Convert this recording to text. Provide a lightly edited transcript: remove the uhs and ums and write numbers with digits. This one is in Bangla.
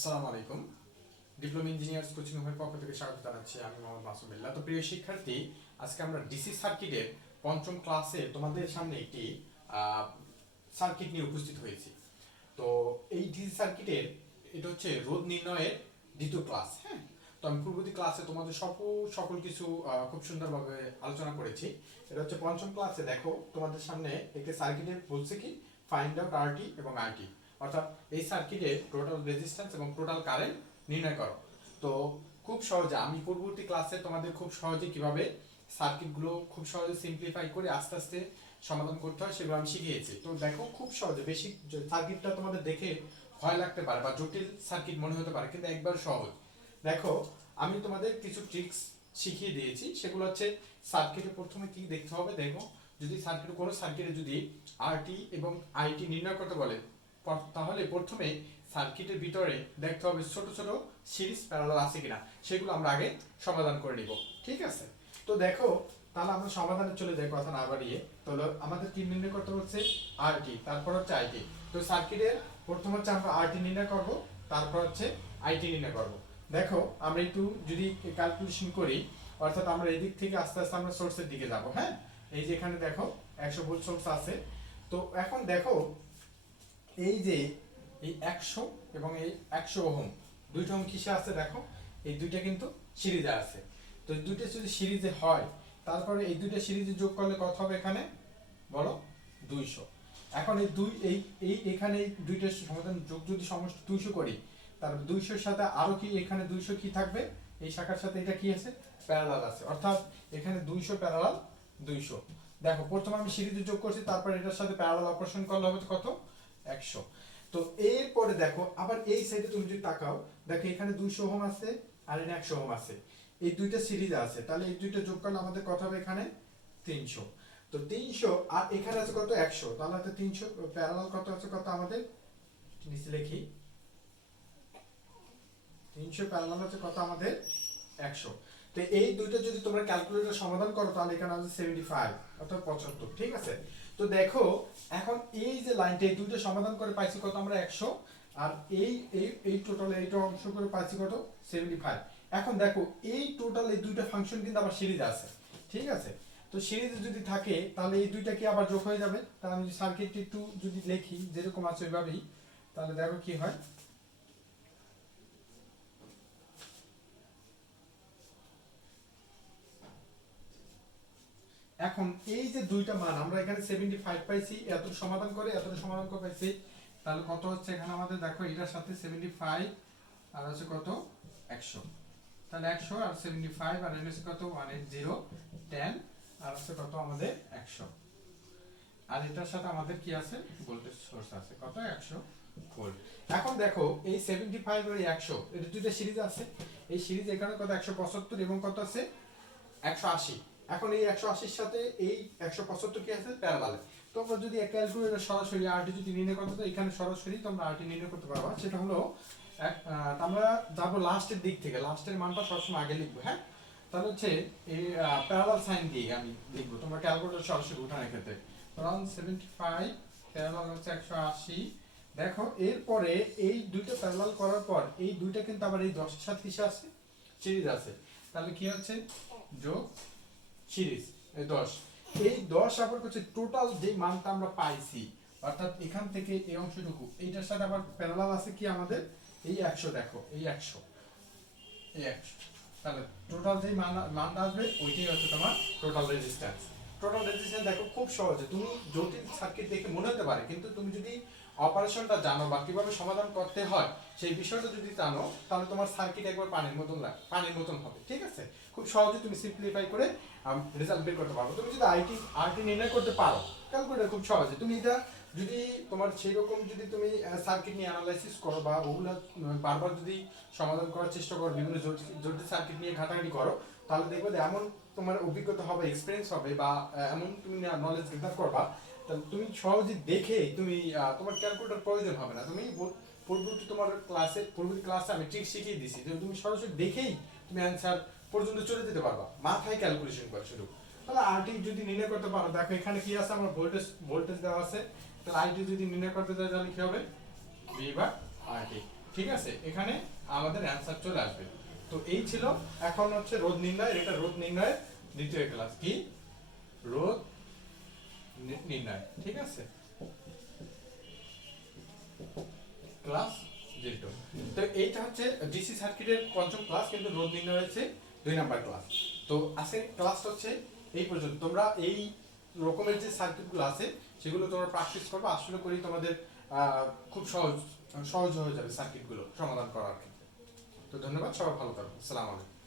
আসসালামু আলাইকুম। ডিপ্লোমা ইঞ্জিনিয়ার্স কোচিং এর পক্ষ থেকে স্বাগত জানাচ্ছি। আমি মোহাম্মদ মাসুম বিল্লাহ। তো প্রিয় শিক্ষার্থী, আজকে আমরা ডিসি সার্কিটের পঞ্চম ক্লাসে তোমাদের সামনে একটি সার্কিট নিয়ে উপস্থিত হয়েছি। তো এই ডিসি সার্কিটের এটা হচ্ছে রোধ নির্ণয়ের দ্বিতীয় ক্লাস। হ্যাঁ, তো আমি পূর্ববর্তী ক্লাসে তোমাদের সকল কিছু খুব সুন্দরভাবে আলোচনা করেছি। এটা হচ্ছে পঞ্চম ক্লাসে। দেখো তোমাদের সামনে একটি সার্কিটের বলছে কি ফাইন্ড আউট আরটি এবং আইটি, অর্থাৎ এই সার্কিটের টোটাল রেজিস্ট্যান্স এবং টোটাল কারেন্ট নির্ণয় করো। তো খুব সহজে আমি পূর্ববর্তী ক্লাসে তোমাদের খুব সহজে কিভাবে সার্কিটগুলো খুব সহজে সিম্পলিফাই করে আস্তে আস্তে সমাধান করতে হয় সেগুলো আমি শিখিয়েছি। তো দেখো খুব সহজে, বেসিক সার্কিটটা তোমাদের দেখে ভয় লাগতে পারে বা জটিল সার্কিট মনে হতে পারে, কিন্তু একবার সহজ। দেখো আমি তোমাদের কিছু ট্রিক্স শিখিয়ে দিয়েছি, সেগুলো হচ্ছে সার্কিটে প্রথমে কি দেখতে হবে। দেখো যদি সার্কিট কোনো সার্কিটে যদি আরটি এবং আইটি নির্ণয় করতে বলে, তাহলে প্রথমে সার্কিটের ভিতরে দেখতে হবে ছোট ছোট সিরিজ প্যারালাল আছে কিনা, সেগুলো আমরা আগে সমাধান করে নিব। ঠিক আছে, তো দেখো তাহলে আমরা সমাধানে চলে যাই কথা না বাড়িয়ে। তাহলে আমাদের কি নির্ণয় করতে হচ্ছে আরটি, তারপর হচ্ছে আইটি। তো সার্কিটের প্রথম হচ্ছে আমরা আরটি নির্ণয় করব, তারপর হচ্ছে আইটি নির্ণয় করব। দেখো আমরা একটু যদি ক্যালকুলেশন করি, অর্থাৎ আমরা এদিক থেকে আস্তে আস্তে আমরা সোর্সের দিকে যাব। হ্যাঁ, এই যে এখানে দেখো 100 ভোল্ট সোর্স আছে। তো এখন দেখো এই যে এই 100 এবং এই 100 ওহম, দুইটা ওহম কিসে আছে দেখো, এই দুইটা কিন্তু সিরিজে আছে। তো এই দুইটা যদি সিরিজে হয়, তারপরে এই দুইটা সিরিজে যোগ করলে কত হবে এখানে বলো, 200। এখন এই দুই এই এই এখানে এই দুইটার সমাধান যোগ যদি সমষ্টি 200 করি, তার 200 সাথে আরো কি এখানে 200 কি থাকবে, এই শাখার সাথে এটা কি আছে, প্যারালাল আছে, অর্থাৎ এখানে 200 প্যারালাল 200। দেখো প্রথমে আমি সিরিজে যোগ করছি, তারপর এটার সাথে প্যারালাল অপারেশন করলে হবে কত, 100। তো এরপরে দেখো আবার এই সাইডে তুমি যদি তাকাও, দেখো এখানে 200 ওহম আছে আর এখানে 100 ওহম আছে, এই দুইটা সিরিজ আছে, তাহলে এই দুইটা যোগ করলে আমাদের কত হবে এখানে 300। তো 300 আর এখানে আছে কত 100, তাহলে হচ্ছে 300 প্যারালাল কত আছে কত আমাদের, নিচে লিখি 300 প্যারালাল হচ্ছে কত আমাদের 100। তো এই দুইটা যদি তোমরা ক্যালকুলেটর সমাধান করো, তাহলে এখানে আছে 75 অর্থাৎ 75। ঠিক আছে, তো দেখো এখন এই যে লাইনটা এই দুইটা সমাধান করে পাইছি কত আমরা 100, আর এই এই এই টোটাল এইটা অংশ করে পাইছি কত 75। এখন দেখো এই টোটাল এই দুইটা ফাংশন কিন্তু আবার সিরিজ আছে। ঠিক আছে, তো সিরিজে যদি থাকে তাহলে এই দুইটা কি আবার যোগ হয়ে যাবে। তাহলে আমি সার্কিটটি একটু যদি লিখি যেরকম আছে ওইভাবেই, তাহলে দেখো কি হয়। এখন এই যে দুইটা মান আমরা এখানে 75 পাইছি, এতটুকু সমাধান করে পাইছি, তাহলে কত হচ্ছে এখানে আমাদের দেখো এটার সাথে 75 আর হচ্ছে কত 100, তাহলে 100 আর 75 আর এর হচ্ছে কত 180 10 আর হচ্ছে কত আমাদের 100, আর এটার সাথে আমাদের কি আছে ভোল্টেজ সোর্স আছে কত 100 ভোল্ট। এখন দেখো এই 75 আর 100 এটা দুইটা সিরিজ আছে, এই সিরিজ এখানে কত 175 এবং কত আছে 180। এখন এই 180-র সাথে এই 175 কি আছে প্যারালালে। তোমরা যদি ক্যালকুলেটর সরাসরি আরটি যদি নির্ণয় করতে চাও, এখানে সরাসরি তোমরা আরটি নির্ণয় করতে পারবা। সেটা হলো আমরা যাবো লাস্টের দিক থেকে, লাস্টের মানটা সবসময় আগে লিখবো। হ্যাঁ, তাহলে হচ্ছে এই প্যারালাল সাইন দিয়ে আমি লিখবো, তোমরা ক্যালকুলেটর সরাসরি উঠানোর ক্ষেত্রে কারণ 75 প্যারালাল হচ্ছে 180। দেখো এরপরে এই দুইটা প্যারালাল করার পর এই দুইটা কিন্তু আবার এই 10 এর সাথে কিসে আছে সিরিজ আছে, তাহলে কি হচ্ছে যোগ সিরিজ এই 10। এই 10 আবার হচ্ছে টোটাল যে মানটা আমরা পাইছি, অর্থাৎ এখান থেকে এই অংশটুকু এইটার সাথে আবার প্যারালাল আছে কি আমাদের এই 100। দেখো এই 100 এই 100, তাহলে টোটাল যে মানটা আসবে ওইটাই হচ্ছে তোমার টোটাল রেজিস্ট্যান্স। টোটাল রেজিস্ট্যান্স দেখো খুব সহজে, তুমি জটিল সার্কিট দেখে মনে হতে পারে, কিন্তু তুমি যদি অপারেশনটা জানো বা কিভাবে সমাধান করতে হয় সেই বিষয়টা যদি জানো, তাহলে তোমার সার্কিট একবার পানির মতন হবে। ঠিক আছে, খুব সহজে তুমি সিম্পলিফাই করে রেজাল্ট বের করতে পারো। তুমি যদি আরটি নির্ণয় করতে পারো ক্যালকুলেটর খুব সহজে, তুমি এটা যদি তোমার সেই রকম যদি তুমি সার্কিট নিয়ে অ্যানালাইসিস করো বা ওগুলো বারবার যদি সমাধান করার চেষ্টা করো, বিভিন্ন জটিল সার্কিট নিয়ে ঘাটাঘাটি করো, তাহলে দেখবে যে এমন তোমার অভিজ্ঞতা হবে, এক্সপিরিয়েন্স হবে বা এমন তুমি নলেজ গেইন করবা, তাহলে তুমি সহজে দেখে তুমি তোমার ক্যালকুলেটর প্রয়োজন হবে না। তুমি পূর্ববর্তী ক্লাসে আমি ট্রিক শিখিয়ে দিয়েছি যে তুমি সরাসরি দেখেই তুমি অ্যান্সার পর্যন্ত চলে যেতে পারবা, মাথায় ক্যালকুলেশন করা শুরু। তাহলে আরটি যদি নির্ণয় করতে পারো, দেখো এখানে কি আছে আমার ভোল্টেজ দেওয়া আছে, তাহলে আরটি যদি নির্ণয় করতে চাই তাহলে কি হবে ভি বাই আরটি। ঠিক আছে, এখানে আমাদের অ্যান্সার চলে আসবে। তো এই ছিল, এখন হচ্ছে রোধ নির্ণয়, এটা রোধ নির্ণয়ের দ্বিতীয় ক্লাস। কি? রোধ নির্ণয়। ঠিক আছে, ক্লাস 02। তো এইটা হচ্ছে ডিসি সার্কিটের পঞ্চম ক্লাস, কিন্তু রোধ নির্ণয় হচ্ছে 2 নাম্বার ক্লাস। তো আজকের ক্লাসটা হচ্ছে এই পর্যন্ত। তোমরা এই রকমের যে সার্কিটগুলো আছে সেগুলো তোমরা প্র্যাকটিস করবে, আসলে করি তোমাদের খুব সহজ সহজ হয়ে যাবে সার্কিটগুলো সমাধান করার ক্ষেত্রে। তো ধন্যবাদ, সবাই ভালো থাকো, আসসালামু আলাইকুম।